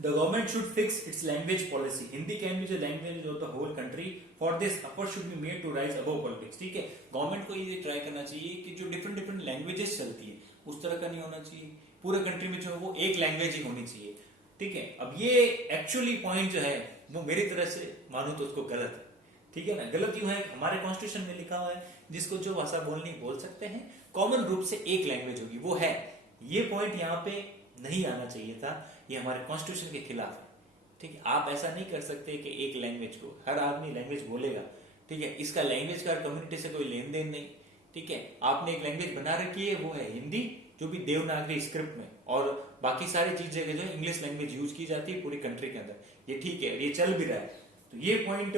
The government should fix its language policy. Hindi can be the language of the whole country. For this, effort should be made to rise above politics. ठीक है, government को ये try करना चाहिए कि जो different different languages चलती है उस तरह का नहीं होना चाहिए. पूरे कंट्री में जो है वो एक लैंग्वेज ही होनी चाहिए. ठीक है, अब ये एक्चुअली पॉइंट जो है वो मेरी तरह से मानूं तो उसको गलत है. ठीक है ना, गलत यूं है, हमारे कॉन्स्टिट्यूशन में लिखा हुआ है जिसको जो भाषा बोलनी बोल सकते हैं, कॉमन रूप से एक लैंग्वेज होगी, वो है. ये पॉइंट यहाँ पे नहीं आना चाहिए था, ये हमारे कॉन्स्टिट्यूशन के खिलाफ है. ठीक है, आप ऐसा नहीं कर सकते कि एक लैंग्वेज को हर आदमी लैंग्वेज बोलेगा. ठीक है, इसका लैंग्वेज का कम्युनिटी से कोई लेन देन नहीं. ठीक है, आपने एक लैंग्वेज बना रखी है, वो है हिंदी, जो भी देवनागरी स्क्रिप्ट में, और बाकी सारी चीजें जो है इंग्लिश लैंग्वेज यूज की जाती है पूरी कंट्री के अंदर. ये ठीक है, ये चल भी रहा है. तो ये पॉइंट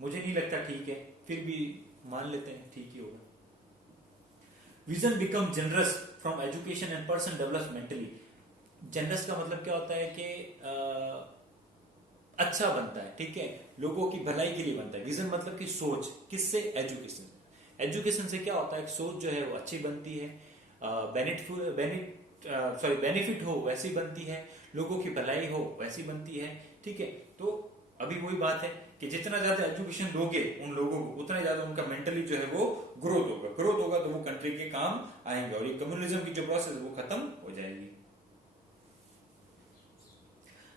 मुझे नहीं लगता ठीक है, फिर भी मान लेते हैं ठीक ही होगा. Vision become generous from education and person develops mentally. Generous का मतलब क्या होता है कि अच्छा बनता है. ठीक है, लोगों की भलाई के लिए बनता है. विजन मतलब कि सोच, किससे? एजुकेशन. एजुकेशन से क्या होता है, सोच जो है वो अच्छी बनती है, बेनिफिट हो वैसी बनती है, लोगों की भलाई हो वैसी बनती है. ठीक है, तो अभी वही बात है कि जितना ज्यादा एजुकेशन दोगे उन लोगों को, उतना ज्यादा उनका मेंटली जो है वो ग्रोथ होगा. ग्रोथ होगा तो वो कंट्री के काम आएंगे और ये कम्युनिज्म की जो प्रोसेस है वो खत्म हो जाएगी.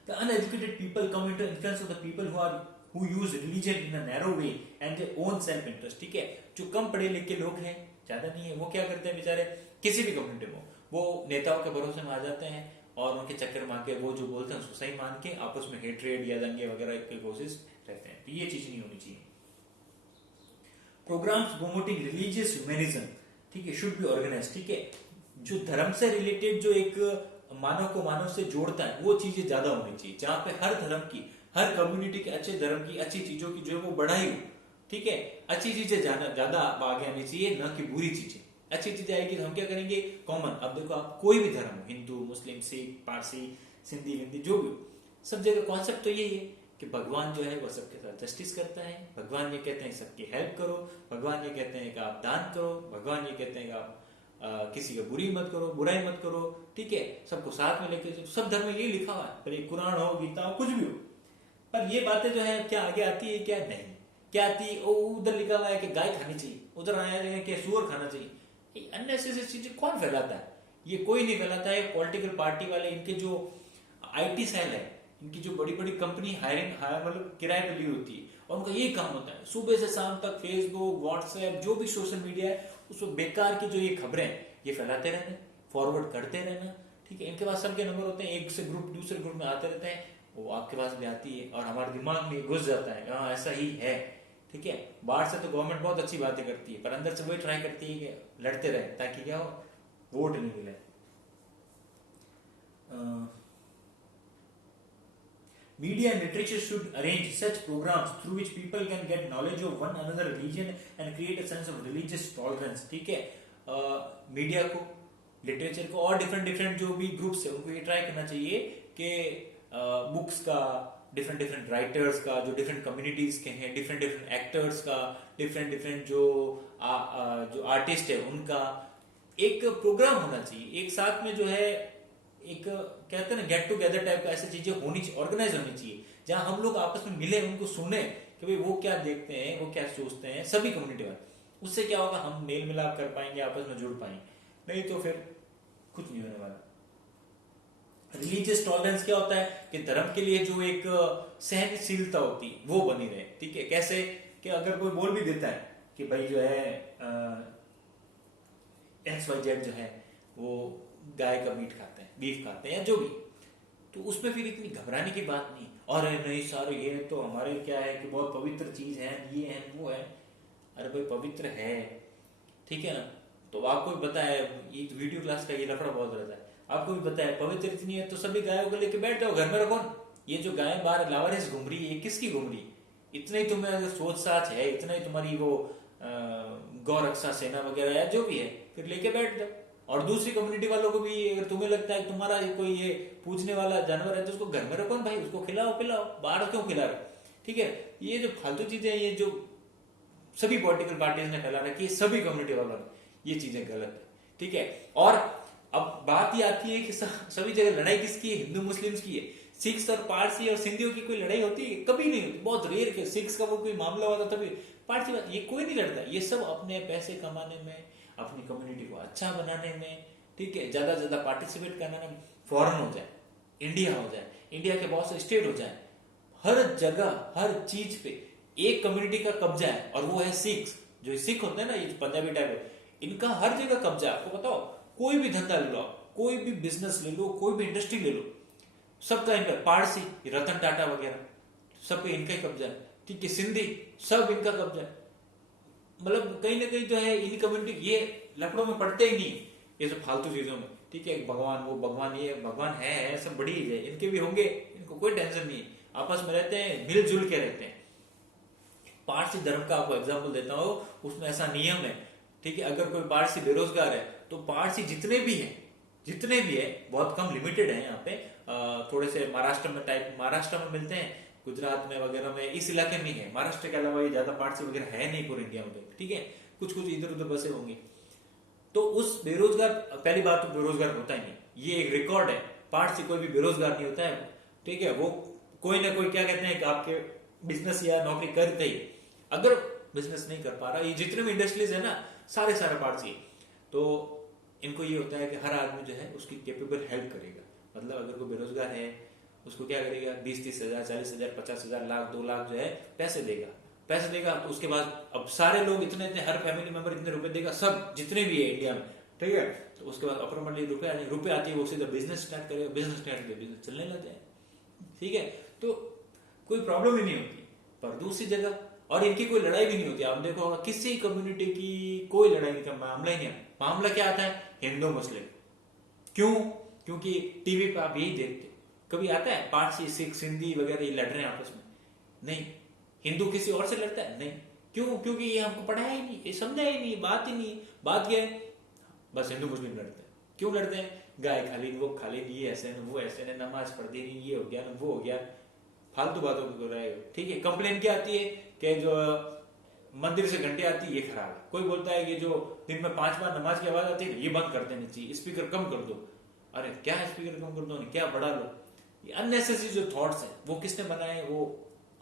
The uneducated people come into influence of the people who use religion in a narrow way and their own self interest. ठीक है, जो कम पढ़े लिखे लोग हैं, ज्यादा नहीं है, वो क्या करते हैं बेचारे, किसी भी कम्युनिटी में वो नेताओं के भरोसे में आ जाते हैं और उनके चक्कर में आके वो जो बोलते हैं उसको सही मान के आपस में हेट्रेड या दंगे वगैरह की कोशिश रहते हैं. तो ये चीज नहीं होनी चाहिए. प्रोग्राम्स प्रोमोटिंग रिलीजियस ह्यूमनिज्म, ठीक है, शुड बी ऑर्गेनाइज. ठीक है, जो धर्म से रिलेटेड जो एक मानव को मानव से जोड़ता है वो चीजें ज्यादा होनी चाहिए, जहां पे हर धर्म की, हर कम्युनिटी के अच्छे धर्म की अच्छी चीजों की जो है वो बढ़ाई हो. ठीक है, अच्छी चीजें ज्यादा आगे आनी चाहिए, न कि बुरी चीजें. अच्छी चीजें आएगी तो हम क्या करेंगे, कॉमन. अब देखो, आप कोई भी धर्म हो, हिंदू, मुस्लिम, सिख, पारसी, सिंधी, विंधी, जो भी, सब जगह कॉन्सेप्ट तो यही है कि भगवान जो है वो सबके साथ जस्टिस करता है. भगवान ये कहते हैं सबकी हेल्प करो. भगवान ये कहते हैं कि आप दान करो. भगवान ये कहते हैं कि आप किसी का बुराई मत करो. ठीक है, सबको साथ में लेके, सब धर्म में यही लिखा हुआ है. पर ये कुरान हो, गीता हो, कुछ भी हो, पर ये बातें जो है क्या आगे आती है, क्या नहीं, क्या आती है. उधर लिखा हुआ है कि गाय खानी चाहिए, उधर आया है कि सुअर खाना चाहिए. ये अननेसेसरी चीजें कौन फैलाता है? ये कोई नहीं फैलाता है. पॉलिटिकल पार्टी वाले, इनके जो IT सेल है, इनकी जो बड़ी बड़ी कंपनी मतलब किराए पे ली होती है, और उनका यही काम होता है सुबह से शाम तक फेसबुक, व्हाट्सएप, जो भी सोशल मीडिया है, उसमें बेकार की जो ये खबरें ये फैलाते रहना, फॉरवर्ड करते रहना. ठीक है, इनके पास सबके नंबर होते हैं, एक से ग्रुप दूसरे ग्रुप में आते रहते हैं, वो आपके पास भी आती है और हमारे दिमाग में घुस जाता है, हाँ ऐसा ही है. ठीक है, बाहर से तो गवर्नमेंट बहुत अच्छी बातें करती है, पर अंदर से वही ट्राई करती है कि लड़ते रहे ताकि क्या हो, वोट नहीं मिले. Media and literature should arrange such programs through which people can get knowledge of one another religion and create a sense of religious tolerance. ठीक है, मीडिया को, लिटरेचर को और डिफरेंट जो भी ग्रुप्स है उनको ये ट्राई करना चाहिए कि बुक्स का, डिफरेंट राइटर्स का, जो डिफरेंट कम्युनिटीज के हैं, डिफरेंट एक्टर्स का, डिफरेंट जो आर्टिस्ट है उनका एक प्रोग्राम होना चाहिए. एक साथ में जो है एक कहते हैं ना गेट टुगेदर टाइप का, ऐसी चीजें होनी चाहिए, ऑर्गेनाइज होनी चाहिए, जहां हम लोग आपस में मिले, उनको सुने कि भाई वो क्या देखते हैं, वो क्या सोचते हैं, सभी कम्युनिटी में. उससे क्या होगा, हम मेल मिलाप कर पाएंगे, आपस में जुड़ पाएंगे. नहीं तो फिर कुछ नहीं होने वाला. रिलीजियस टॉलरेंस क्या होता है कि धर्म के लिए जो एक सहनशीलता होती है वो बनी रहे. ठीक है, कैसे कि अगर कोई बोल भी देता है कि भाई जो है XYZ जो है वो गाय का मीट खाते हैं, बीफ खाते हैं या जो भी, तो उसमें फिर इतनी घबराने की बात नहीं. और नहीं सर ये तो हमारे क्या है कि बहुत पवित्र चीज है, ये है वो है. अरे भाई पवित्र है, ठीक है ना. तो आपको भी पता है, ये वीडियो क्लास का ये लफड़ा बहुत रहता है, आपको भी पता है पवित्र इतनी है तो सभी गायों को लेके बैठ जाओ, घर में रखो. ये जो गाय बाहर लावारिस घूम रही है, किसकी घूम रही है? इतना ही तुम्हें अगर सोच साच है, इतना ही तुम्हारी वो गौ रक्षा सेना वगैरह है जो भी है, फिर लेके बैठ जाओ. और दूसरी कम्युनिटी वालों को भी अगर तुम्हें लगता है तुम्हारा कोई ये पूजने वाला जानवर है तो उसको घर में रखो भाई, उसको खिलाओ पिलाओ, बाहर क्यों खिला रहे. ठीक है, ये जो फालतू चीजें हैं, ये जो सभी पॉलिटिकल पार्टीज ने फैला रखी है, सभी कम्युनिटी वालों ने, ये चीजें गलत है. ठीक है, और अब बात ये आती है कि सभी जगह लड़ाई किसकी है? हिंदू मुस्लिम्स की है। सिख्स और पारसी और सिंधियों की कोई लड़ाई होती है? कभी नहीं होती, बहुत रेयर के। सिख्स का वो कोई मामला हुआ था तभी, पारसी बात, ये कोई नहीं लड़ता। ये सब अपने पैसे कमाने में, अपनी कम्युनिटी को अच्छा बनाने में, ठीक है, ज्यादा से ज्यादा पार्टिसिपेट करने में, फॉरेन हो जाए, इंडिया हो जाए, इंडिया के बहुत से स्टेट हो जाए, हर जगह हर चीज पे एक कम्युनिटी का कब्जा है, और वो है सिख्स। जो सिख होते हैं ना, ये पंजाबी टाइप, इनका हर जगह कब्जा है। आपको बताओ, कोई भी धंधा ले लो, कोई भी बिजनेस ले लो, कोई भी इंडस्ट्री ले लो, सबका इनका, पारसी रतन टाटा वगैरह सब पे इनका ही कब्जा है, ठीक है, सिंधी सब इनका कब्जा है। मतलब कहीं ना कहीं जो है इन कम्युनिटी, ये लकड़ों में पड़ते ही नहीं, ये सब फालतू चीजों में, ठीक है, भगवान वो भगवान, ये भगवान है सब बड़ी है, इनके भी होंगे, इनको कोई टेंशन नहीं है, आपस में रहते हैं, मिलजुल के रहते हैं। पारसी धर्म का आपको एग्जाम्पल देता हूँ, उसमें ऐसा नियम है, ठीक है, अगर कोई पारसी बेरोजगार है तो पारसी जितने भी हैं, जितने भी है, बहुत कम लिमिटेड है यहाँ पे, थोड़े से महाराष्ट्र में टाइप, महाराष्ट्र में मिलते हैं, गुजरात में वगैरह में, इस इलाके में है। महाराष्ट्र के अलावा ये ज्यादा पारसी वगैरह है नहीं पूरे इंडिया में, ठीक है, कुछ कुछ इधर उधर बसे होंगे। तो उस बेरोजगार, पहली बात तो बेरोजगार होता ही नहीं, ये एक रिकॉर्ड है, पारसी कोई भी बेरोजगार नहीं होता है, ठीक है, वो कोई ना कोई, क्या कहते हैं कि आपके बिजनेस या नौकरी करते ही, अगर बिजनेस नहीं कर पा रहा, ये जितने भी इंडस्ट्रीज है ना, सारे सारे पारसी, तो इनको ये होता है कि हर आदमी जो है उसकी केपेबल हेल्प करेगा। मतलब अगर कोई बेरोजगार है, उसको क्या करेगा, 20-30 हजार, 40,000, 50,000, लाख, 2 लाख जो है पैसे देगा, पैसे देगा। तो उसके बाद अब सारे लोग इतने इतने, हर फैमिली मेंबर इतने रुपए देगा, सब जितने भी है इंडिया में, ठीक है, तो उसके बाद अप्रोमली रुपए आती है, वो सीधा बिजनेस स्टार्ट करेगा, बिजनेस स्टार्ट करके बिजनेस चलने लगते हैं, ठीक है, तो कोई प्रॉब्लम ही नहीं होती। पर दूसरी जगह, और इनकी कोई लड़ाई भी नहीं होती, आप देखो किसी कम्युनिटी की कोई लड़ाई का मामला ही नहीं आता। मामला क्या आता है? हिंदू मुस्लिम। क्यों? क्योंकि टीवी पे आप यही देखते, कभी आता है पारसी सिख सिंधी वगैरह ये लड़ रहे हैं आपस में? नहीं। हिंदू किसी और से लड़ता है? नहीं। क्यों? क्योंकि ये हमको पढ़ाया ही नहीं, ये समझा ही नहीं, बात ही नहीं। बात क्या है? बस हिंदू मुस्लिम लड़ते हैं। क्यों लड़ते हैं? गाय खा ली, वो खा ली, ये ऐसे न वो ऐसे न, नमाज पढ़ दी नहीं, ये हो गया न वो हो गया, फालतू बातों को रहे, ठीक है। कंप्लेन क्या आती है कि जो मंदिर से घंटे आती है ये खराब है। कोई बोलता है कि जो दिन में 5 बार नमाज की आवाज आती है ये बंद कर देनी चाहिए, स्पीकर कम कर दो। अरे क्या स्पीकर कम कर दो, क्या बढ़ा लो? ये अननेसेसरी जो थॉट्स हैं वो किसने बनाए? वो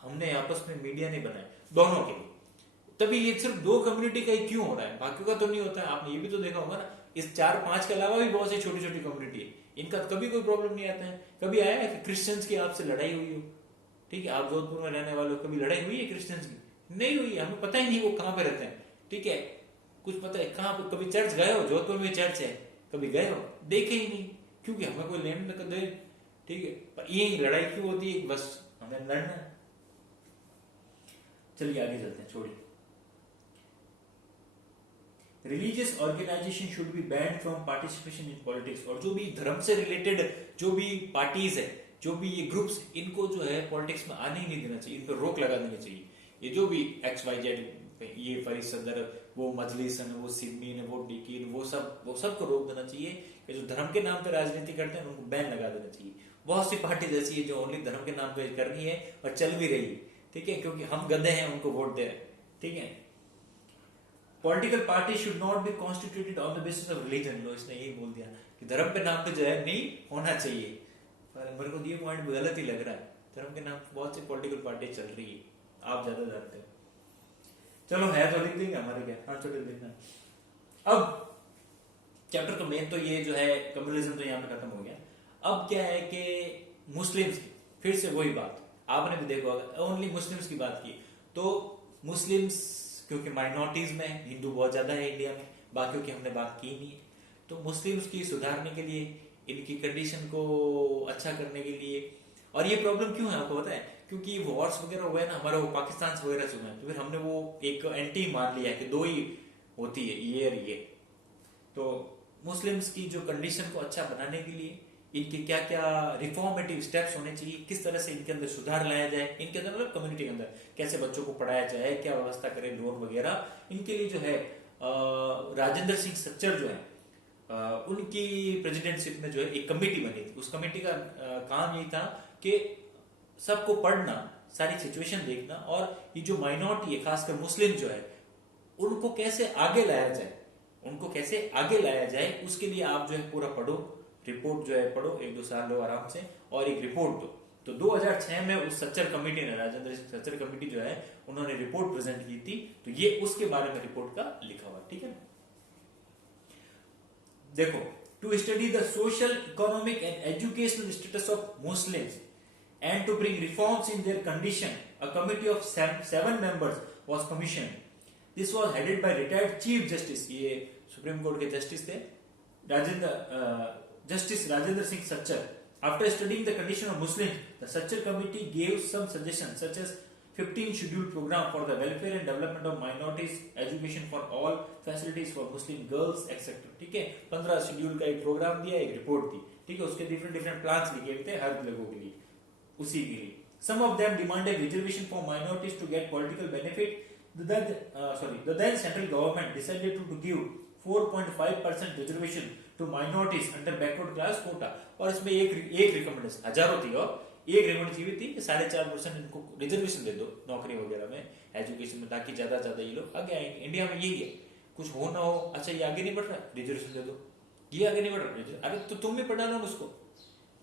हमने आपस में, मीडिया ने बनाए, दोनों के लिए। तभी ये सिर्फ 2 कम्युनिटी का ही क्यों हो रहा है, बाकी का तो नहीं होता है। आपने ये भी तो देखा होगा ना, इस 4-5 के अलावा भी बहुत सी छोटी छोटी कम्युनिटी है, इनका कभी कोई प्रॉब्लम नहीं आता है। कभी आया है कि क्रिश्चियंस की आपसे लड़ाई हुई हो? ठीक है, आप जोधपुर में रहने वाले हो, कभी लड़ाई हुई है क्रिश्चियंस की? नहीं हुई। हमें पता ही नहीं वो कहाँ पे रहते हैं, ठीक है, कुछ पता है कहाँ पे? कभी चर्च गए हो? जोधपुर में चर्च है, कभी गए हो? देखे ही नहीं, क्योंकि हमें कोई लेन दे, ठीक है। पर ये लड़ाई क्यों होती है? बस हमें लड़ना है। चलिए आगे चलते हैं, छोड़िए। Religious organization should be banned from participation in politics. और जो भी धर्म से रिलेटेड जो भी पार्टीज है, जो भी ये ग्रुप्स, इनको जो है पॉलिटिक्स में आने ही नहीं देना चाहिए, इन पर रोक लगा देनी चाहिए। ये जो भी XYZ, ये फरीद सदर, वो मजलिस, वो सिमी, वो डीकी, वो सब को रोक देना चाहिए कि जो धर्म के नाम पे राजनीति करते हैं उनको बैन लगा देना चाहिए। बहुत सी पार्टी ऐसी है जो ओनली धर्म के नाम पे कर रही है और चल भी रही है, ठीक है, क्योंकि हम गधे हैं उनको वोट दे रहे हैं, ठीक है। Political party should not be constituted on the basis of religion. लो, इसने यही बोल दिया कि धर्म के नाम पे जो है नहीं होना चाहिए। पर मेरे को ये पॉइंट गलत ही लग रहा है। धर्म के नाम पे बहुत सी पॉलिटिकल पार्टी चल रही है, आप ज्यादा जानते हो। चलो है तो लिख देंगे, हमारे क्या, हाँ चलो लिखना। अब चैप्टर का मेन तो ये जो है कम्युनलिज्म तो यहाँ पे खत्म हो गया। अब क्या है कि मुस्लिम्स की फिर से वही बात, आपने भी देखा होगा, ओनली मुस्लिम्स की बात की। तो मुस्लिम्स क्योंकि माइनॉरिटीज में, हिंदू बहुत ज्यादा है इंडिया में, बाकियों की हमने बात की नहीं है। तो मुस्लिम्स की सुधारने के लिए, इनकी कंडीशन को अच्छा करने के लिए, और ये प्रॉब्लम क्यों है आपको पता है? क्योंकि वॉर्स वगैरह हुए ना हमारा, वो पाकिस्तान से वगैरह से हुए, तो फिर हमने वो एक एंटी मान लिया कि 2 ही होती है, ये और ये। तो मुस्लिम्स की जो कंडीशन को अच्छा बनाने के लिए इनके क्या क्या रिफॉर्मेटिव स्टेप्स होने चाहिए, किस तरह से इनके अंदर सुधार लाया जाए, इनके अंदर मतलब कम्युनिटी के अंदर कैसे बच्चों को पढ़ाया जाए, क्या व्यवस्था करें, लोन वगैरह, इनके लिए जो है राजेंद्र सिंह सच्चर जो है, उनकी प्रेसिडेंटशिप में जो है एक कमेटी बनी थी। उस कमेटी का काम यही था कि सबको पढ़ना, सारी सिचुएशन देखना, और ये जो माइनॉरिटी है खासकर मुस्लिम जो है, उनको कैसे आगे लाया जाए, उनको कैसे आगे लाया जाए, उसके लिए आप जो है पूरा पढ़ो, रिपोर्ट जो है पढ़ो, 1-2 साल लो आराम से और एक रिपोर्ट दो। तो 2006 में उस सच्चर कमेटी ने, राजेंद्र सच्चर कमेटी जो है, उन्होंने रिपोर्ट प्रेजेंट की थी, तो ये उसके बारे में रिपोर्ट का लिखा हुआ, ठीक है। देखो, to study the social, economic and educational status of Muslims and to bring reforms in their condition, a committee of 7 members was commissioned. This was headed by retired Chief Justice, ये supreme court के justice थे, justice Rajendra Singh Sachar. After studying the condition of Muslims, the Sachar committee gave some suggestions such as 15 scheduled program for the welfare and development of minorities, education for all, facilities for Muslim girls, etc. ठीक है, 15 schedule का एक programme दिया, एक report दी, ठीक है, उसके different plans लिखे थे हर लोगों के लिए, उसी के लिए. Some of them demanded reservation for minorities to get political benefit. The then central government decided to give 4.5% reservation to minorities under backward class quota. और इसमें एक रिकमेंडेशन, हजारों थी, और एक रिकमेंडेशन ये थी कि 4.5% इनको रिजर्वेशन दे दो नौकरी वगैरह में, एजुकेशन में, ताकि ज्यादा ज्यादा ये लोग आगे आएंगे. इंडिया में यही है, कुछ हो ना हो, अच्छा ये आगे नहीं बढ़ रहा, रिजर्वेशन दे दो, ये आगे नहीं बढ़ रहा, अरे तो तुम भी पढ़ा लो उसको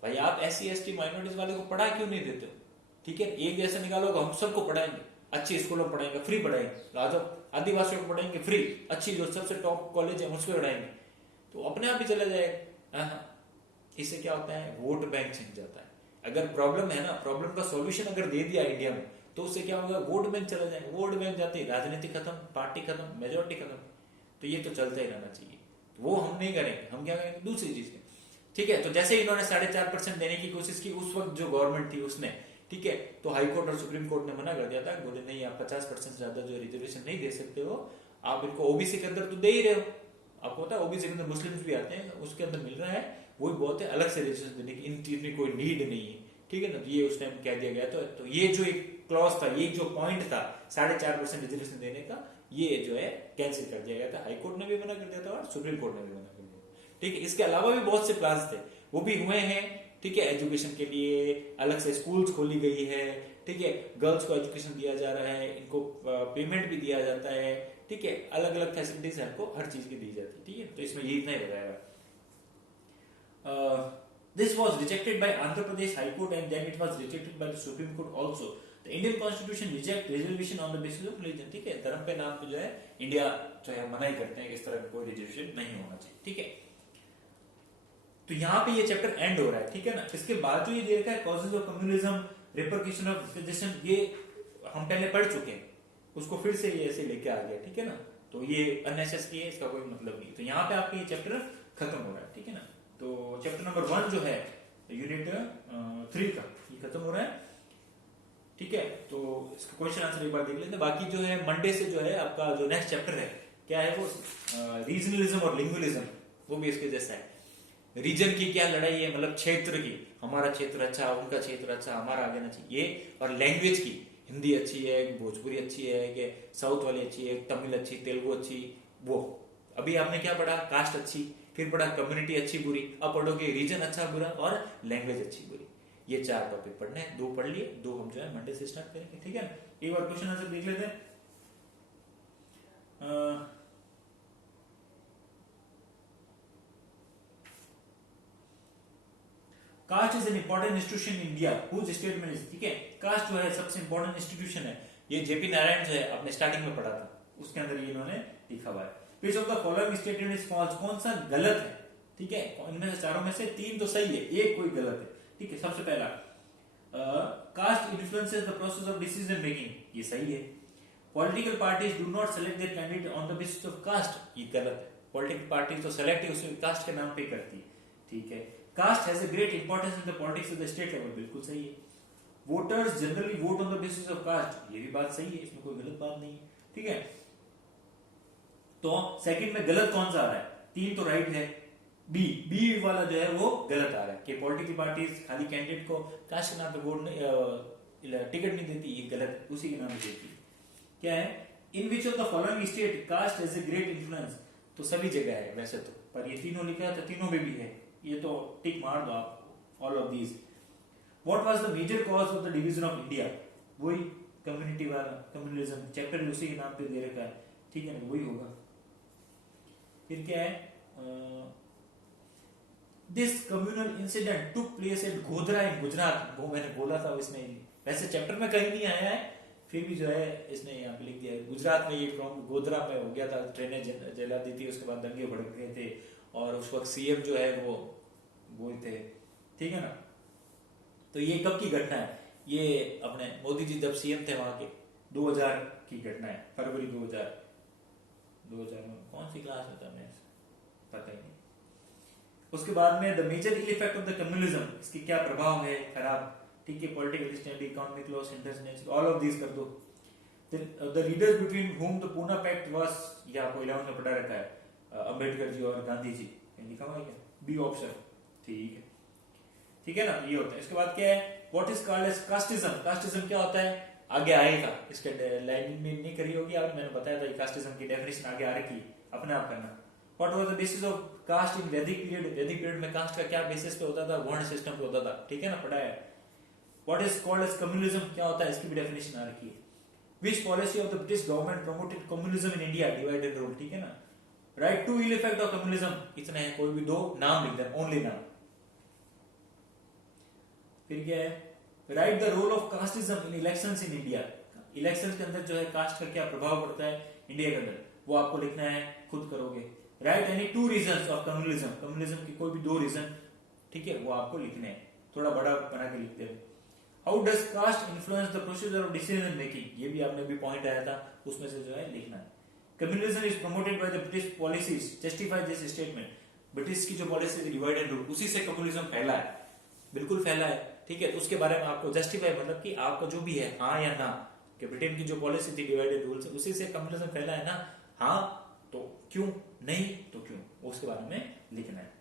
भाई. आप SC ST माइनॉरिटीज वाले को पढ़ा क्यों नहीं देते हो, ठीक है. एक जैसा निकालोगे, हम सबको पढ़ाएंगे, अच्छे स्कूलों में पढ़ाएंगे, फ्री पढ़ाएंगे, राजो आदिवासियों को पढ़ाएंगे फ्री, अच्छी जो सबसे टॉप कॉलेज है उसको पढ़ाएंगे, तो अपने आप ही चला जाएगा. इससे क्या होता है, वोट बैंक छिन जाता है. अगर प्रॉब्लम है ना, प्रॉब्लम का सॉल्यूशन अगर दे दिया इंडिया में, तो उससे क्या होगा, वोट बैंक चला जाएगा. वोट बैंक जाते ही राजनीति खत्म, पार्टी खत्म, मेजोरिटी खत्म. तो ये तो चलता ही रहना चाहिए. वो हम नहीं करेंगे, हम क्या करेंगे, दूसरी चीज, ठीक है. तो जैसे इन्होंने 4.5% देने की कोशिश की, उस वक्त जो गवर्नमेंट थी उसने, ठीक है, तो हाई कोर्ट और सुप्रीम कोर्ट ने मना कर दिया था, बोले नहीं, आप 50% से ज्यादा जो रिजर्वेशन नहीं दे सकते हो, आप इनको ओबीसी के अंदर तो दे ही रहे हो. आपको पता है ओबीसी के अंदर मुस्लिम्स भी आते हैं, उसके अंदर मिल रहा है, वो भी बहुत है, अलग से रिजर्वेशन देने की इनकी कोई नीड नहीं है, ठीक है ना. तो ये उस टाइम कह दिया गया. तो ये जो एक क्लॉज था, ये जो पॉइंट था 4.5% रिजर्वेशन देने का, ये जो है कैंसिल कर दिया गया था. हाई कोर्ट ने भी मना कर दिया था और सुप्रीम कोर्ट ने भी मना कर दिया, ठीक है. इसके अलावा भी बहुत से प्लान्स थे, वो भी हुए हैं, ठीक है. एजुकेशन के लिए अलग से स्कूल्स खोली गई है, ठीक है. गर्ल्स को एजुकेशन दिया जा रहा है, इनको पेमेंट भी दिया जाता है, ठीक है. अलग अलग फैसिलिटीज है, इनको हर चीज की दी जाती है, ठीक है. तो इसमें ये इतना ही बताएगा. This was rejected by Andhra Pradesh High Court and then it was rejected by the Supreme Court also. The Indian Constitution reject reservation on the basis of religion, ठीक है. धर्म पे नाम पे जो है इंडिया जो है मना ही करते हैं कि इस तरह का कोई रिजर्वेशन नहीं होना चाहिए, ठीक है. तो यहाँ पे ये चैप्टर एंड हो रहा है, ठीक है ना. इसके बाद जो ये दे रखा है causes of communism, repercussion of sedition, ये हम पहले पढ़ चुके हैं, उसको फिर से ये ऐसे लेके आ गया, ठीक है ना. तो ये अननेसेसरी है, इसका कोई मतलब नहीं. तो यहाँ पे आपका ये चैप्टर खत्म हो रहा है, ठीक है ना. तो चैप्टर नंबर 1 जो है यूनिट 3 का ये खत्म हो रहा है, ठीक है. तो इसका क्वेश्चन आंसर एक बार देख लेते हैं. बाकी जो है मंडे से जो है आपका जो नेक्स्ट चैप्टर है क्या है, वो रीजनलिज्म और लिंग्विलिज्म, वो भी इसके जैसा है. रीजन की क्या लड़ाई है, मतलब क्षेत्र की, हमारा क्षेत्र अच्छा, उनका क्षेत्र अच्छा, हमारा आगे ना चाहिए, ये. और लैंग्वेज की, हिंदी अच्छी है, भोजपुरी अच्छी है, कि साउथ वाली अच्छी है, तमिल अच्छी, तेलुगु अच्छी, वो. अभी आपने क्या पढ़ा, कास्ट अच्छी, फिर पढ़ा कम्युनिटी अच्छी बुरी, अब पढ़ोगे रीजन अच्छा बुरा और लैंग्वेज अच्छी बुरी. ये 4 टॉपिक पढ़ने हैं, 2 पढ़ लिए, 2 हम जो है मंडे से स्टार्ट करेंगे, ठीक है. एक बार क्वेश्चन आंसर देख लेते हैं. Caste is an important institution in India whose statement is, ठीक है. कास्ट जो है सबसे इंपॉर्टेंट इंस्टीट्यूशन है, ये जेपी नारायण जो है आपने स्टार्टिंग में पढ़ा था, उसके अंदर ये इन्होंने लिखा हुआ है. Which of the following statement is false, कौन सा गलत है, ठीक है. इनमें से चारों में से 3 तो सही है, एक कोई गलत है, ठीक है. सबसे पहला, caste influences the process of decision making, ये सही है. Political parties do not select their candidate on the basis of caste, ये गलत है. पॉलिटिकल पार्टी तो सेलेक्ट ही उसके कास्ट के नाम पे करती है, ठीक है. Caste has a great importance in the politics of the state level, बिल्कुल सही है. Voters generally vote on the basis of caste, ये भी बात सही है, इसमें कोई गलत बात नहीं है, ठीक है. तो सेकंड में गलत कौन सा आ रहा है, 3 तो राइट है, बी वाला जो है वो गलत आ रहा है कि पॉलिटिकल पार्टीज खाली कैंडिडेट को कास्ट के नाम पे वोट नहीं, टिकट नहीं देती, ये गलत, उसी के नाम पे देती है. क्या है, in which of the following state caste has a great influence, तो सभी जगह है वैसे तो, पर ये तीनों लिखा है तो तीनों में भी है, ये तो टिक मार दो आप, all of these. What was the major cause of the division of India, वही कम्युनिटी वाला, कम्युनिज्म चैप्टर उसी के नाम पे दे रखा है, ठीक है ना, वही होगा. फिर क्या है, this communal incident took place at Godhra in Gujarat. वो मैंने बोला था इसमें, वैसे चैप्टर में कहीं नहीं आया है, फिर भी जो है इसने यहाँ पे लिख दिया है गुजरात में ये गोधरा में हो गया था, ट्रेनें जला दी थी, उसके बाद दंगे भड़क गए थे और उस वक्त सीएम जो है वो थे, ठीक है ना। तो ये कब की घटना है, ये अपने मोदी जी जब सीएम थे वहां के 2000 की घटना है, फरवरी 2000 में कौन सी क्लास में था मैं पता ही नहीं। उसके बाद में the major ill effect of the communism, इसकी क्या प्रभाव है खराब, ठीक है, political standard, economic loss, international, all of this कर दो। The leaders between whom the Poona pact was, ये आपको 11 में पढ़ा रखा है, अंबेडकर जी और गांधी जी, लिखा हुआ है क्या, बी ऑप्शन, ठीक है, ठीक है ना, ये होता है। इसके बाद क्या है, what is called as casteism. Casteism क्या होता है, आगे आएगा, इसके लाइन में नहीं करी होगी आप, मैंने बताया था कास्टिज्म की डेफिनेशन आगे आ रखी, अपने आप करना। What was the basis of caste in Vedic period, वैदिक पीरियड में कास्ट का क्या बेसिस पे होता था, वर्ण सिस्टम पे होता था, ठीक है ना, पढ़ा है। What is called as communism, क्या होता है, इसकी भी डेफिनेशन आ रखी है। Which policy of the British government promoted communism in India, divide and rule, ठीक है ना। Write to ill effect of communism, इतने हैं, कोई भी दो नाम लिख दें, ओनली नाम। फिर क्या है, write the role of casteism in elections in India, elections के अंदर जो है कास्ट का क्या प्रभाव पड़ता है इंडिया के अंदर, वो आपको लिखना है, खुद करोगे। Right any two reasons of communism, communism की कोई भी दो रीजन, ठीक है, वो आपको लिखने हैं, थोड़ा बड़ा बना के लिखते हैं। How does caste influence the procedure of decision making, ये भी आपने भी पॉइंट आया था, उसमें से जो है लिखना है। Communism is promoted by the British policies, justify this statement, British की जो पॉलिसी थी डिवाइड एंड रूल, उसी से कम्युनिज्म फैला है, बिल्कुल फैला है, ठीक है। तो उसके बारे में आपको जस्टिफाई, मतलब कि आपका जो भी है हाँ या ना, कि ब्रिटेन की जो पॉलिसी थी डिवाइड एंड रूल से, उसी से कम्युनिज्म फैला है ना, हाँ तो क्यों, नहीं तो क्यों, उसके बारे में लिखना है।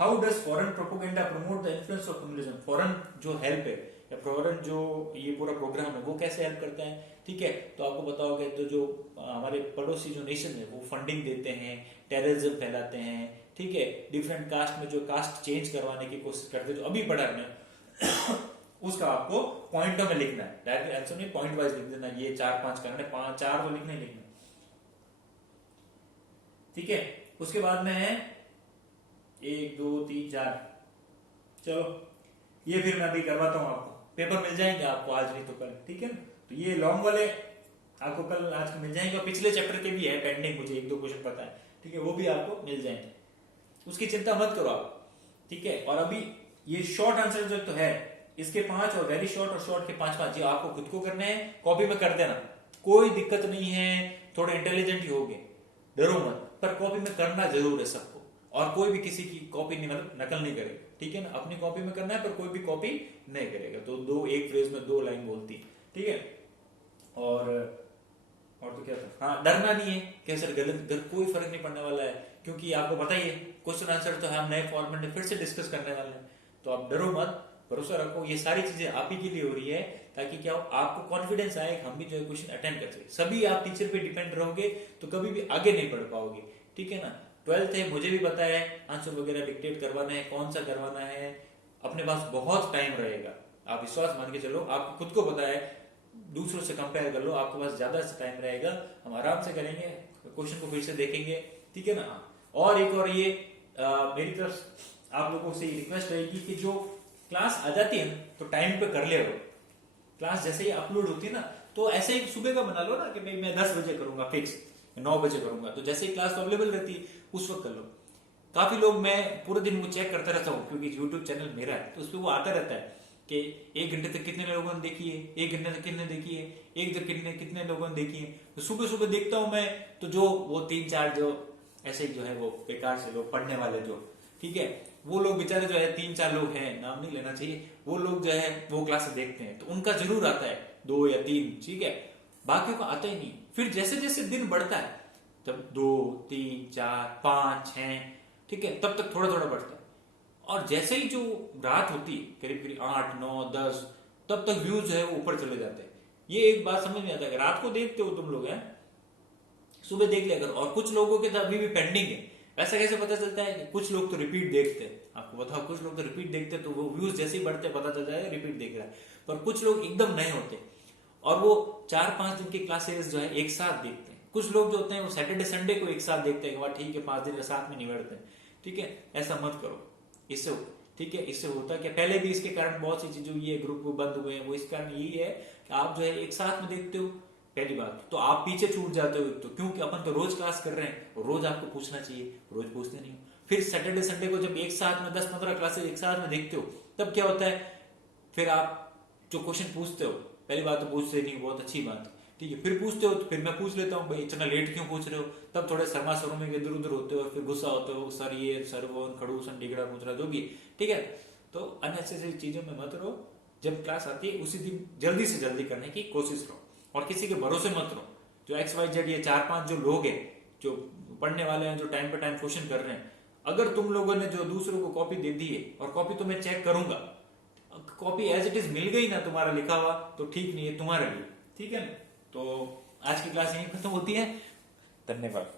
How does foreign propaganda promote the influence of communism, foreign जो हेल्प है या फॉरेन जो ये पूरा प्रोग्राम है वो कैसे हेल्प करता है, ठीक है। तो आपको पता होगा तो जो हमारे पड़ोसी जो नेशन है वो फंडिंग देते हैं, टेररिज्म फैलाते हैं, ठीक है, डिफरेंट कास्ट में जो कास्ट चेंज करवाने की कोशिश करते हैं, जो अभी पढ़ा हमने उसका आपको पॉइंटों में लिखना है, डायरेक्ट आंसर नहीं, पॉइंट वाइज लिख देना, ये 4-5 करना है, 5-4 तो लिखना ही लिखना, ठीक है। उसके बाद में है 1 2 3 4, चलो ये फिर मैं अभी करवाता हूँ आपको, पेपर मिल जाएंगे आपको आज नहीं तो कल, ठीक है ना। तो ये लॉन्ग वाले आपको कल आज के मिल जाएंगे, और पिछले चैप्टर के भी है पेंडिंग, मुझे 1-2 क्वेश्चन पता है, ठीक है, वो भी आपको मिल जाएंगे, उसकी चिंता मत करो आप, ठीक है। और अभी ये शॉर्ट आंसर जो तो है इसके 5 और वेरी शॉर्ट और शॉर्ट के 5-5 ये आपको खुद को करने हैं, कॉपी में कर देना, कोई दिक्कत नहीं है, थोड़े इंटेलिजेंट ही होगे, डरो मत, पर कॉपी में करना जरूर है सबको, और कोई भी किसी की कॉपी नहीं, मतलब नकल नहीं करेगा, ठीक है ना, अपनी कॉपी में करना है, पर कोई भी कॉपी नहीं करेगा, तो एक फ्रेज में 2 लाइन बोलती, ठीक है। और तो क्या था, हाँ डरना नहीं है कि सर गलत, कोई फर्क नहीं पड़ने वाला है, क्योंकि आपको पता ही है क्वेश्चन आंसर तो हम नए फॉर्मेट में फिर से डिस्कस करने वाले हैं, तो आप डरो मत, भरोसा रखो, ये सारी चीजें आप ही के लिए हो रही है, ताकि क्या हो, आपको कॉन्फिडेंस आए, हम भी जो है क्वेश्चन अटेंड कर सके। सभी आप टीचर पे डिपेंड रहोगे तो कभी भी आगे नहीं बढ़ पाओगे, ठीक है ना। 12th है, मुझे भी पता है आंसर वगैरह डिक्टेट करवाना है, कौन सा करवाना है, अपने पास बहुत टाइम रहेगा, आप विश्वास मान के चलो, आपको खुद को पता है, दूसरों से कंपेयर कर लो, आपके पास ज्यादा टाइम रहेगा, हम आराम से करेंगे, क्वेश्चन को फिर से देखेंगे, ठीक है ना। और एक और ये मेरी तरफ आप लोगों से रिक्वेस्ट रहेगी कि जो क्लास आ जाती है ना तो टाइम पे कर ले, क्लास जैसे ही अपलोड होती है ना, तो ऐसे ही सुबह का बना लो ना कि भाई मैं 10 बजे करूंगा फिक्स, 9 बजे करूंगा, तो जैसे ही क्लास अवेलेबल रहती है उस वक्त कर लो। काफी लोग, मैं पूरे दिन वो चेक करता रहता हूँ, क्योंकि यूट्यूब चैनल मेरा है, तो उस पर वो आता रहता है कि 1 घंटे तक कितने लोगों ने देखी है, 1 घंटे तक कितने देखी है, 1 तक कितने लोगों ने देखी है, तो सुबह सुबह देखता हूँ मैं, तो जो वो 3-4 जो ऐसे जो है वो बेकार से लोग पढ़ने वाले जो, ठीक है, वो लोग बेचारे जो है 3-4 लोग हैं, नाम नहीं लेना चाहिए, वो लोग जो है वो क्लास देखते हैं, तो उनका जरूर आता है 2 या 3, ठीक है, बाकियों का आता ही नहीं। फिर जैसे जैसे दिन बढ़ता है, तब 2 3 4 5 6, ठीक है, तब तक थोड़ा थोड़ा बढ़ता है, और जैसे ही जो रात होती है करीब करीब 8 9 10, तब तक व्यूज जो है वो ऊपर चले जाते हैं। ये एक बात समझ में आता है, रात को देखते हो तुम लोग हैं, सुबह देख लिया करो, और कुछ लोगों के तो अभी भी पेंडिंग है। ऐसा कैसे पता चलता है कि कुछ लोग तो रिपीट देखते हैं, आपको बताओ, कुछ लोग तो रिपीट देखते हैं, तो वो व्यूज जैसे ही बढ़ते पता चल जाएगा रिपीट देख रहा है, पर कुछ लोग एकदम नए होते और वो 4-5 दिन की क्लासेस जो है एक साथ देखते हैं, कुछ लोग जो होते हैं वो सैटरडे संडे को एक साथ देखते हैं, वाह ठीक है 5 दिन साथ में निबड़ते हैं, ठीक है, ऐसा मत करो। इससे ठीक है, इससे होता क्या, पहले भी इसके कारण बहुत सी चीजें हुई है, ग्रुप बंद हुए हैं, वो इस कारण यही है कि आप जो है एक साथ में देखते हो, पहली बात तो आप पीछे छूट जाते हो, तो क्योंकि अपन तो रोज क्लास कर रहे हैं, रोज आपको पूछना चाहिए, रोज पूछते नहीं हो। फिर सैटरडे संडे को जब एक साथ में 10-15 क्लासेस एक साथ में देखते हो, तब क्या होता है, फिर आप जो क्वेश्चन पूछते हो, पहली बात तो पूछते नहीं, बहुत अच्छी बात, ठीक है, फिर पूछते हो तो फिर मैं पूछ लेता हूँ, भाई इतना लेट क्यों पूछ रहे हो, तब थोड़े शर्मा शर्मा में इधर उधर होते हो, फिर गुस्सा होते हो, सर ये सर वो खड़ूसन डिगड़ा मुचड़ा जो भी, ठीक है। तो अननेसेसरी चीजों में मत रहो, जब क्लास आती है उसी दिन जल्दी से जल्दी करने की कोशिश करो, और किसी के भरोसे मत रहो। जो XYZ ये 4-5 जो लोग हैं जो पढ़ने वाले हैं, जो टाइम पे टाइम क्वेश्चन कर रहे हैं, अगर तुम लोगों ने जो दूसरों को कॉपी दे दी है, और कॉपी तो मैं चेक करूंगा, कॉपी एज इट इज मिल गई ना तुम्हारा लिखा हुआ, तो ठीक नहीं है तुम्हारे लिए, ठीक है ना। तो आज की क्लास यहीं खत्म होती है, धन्यवाद।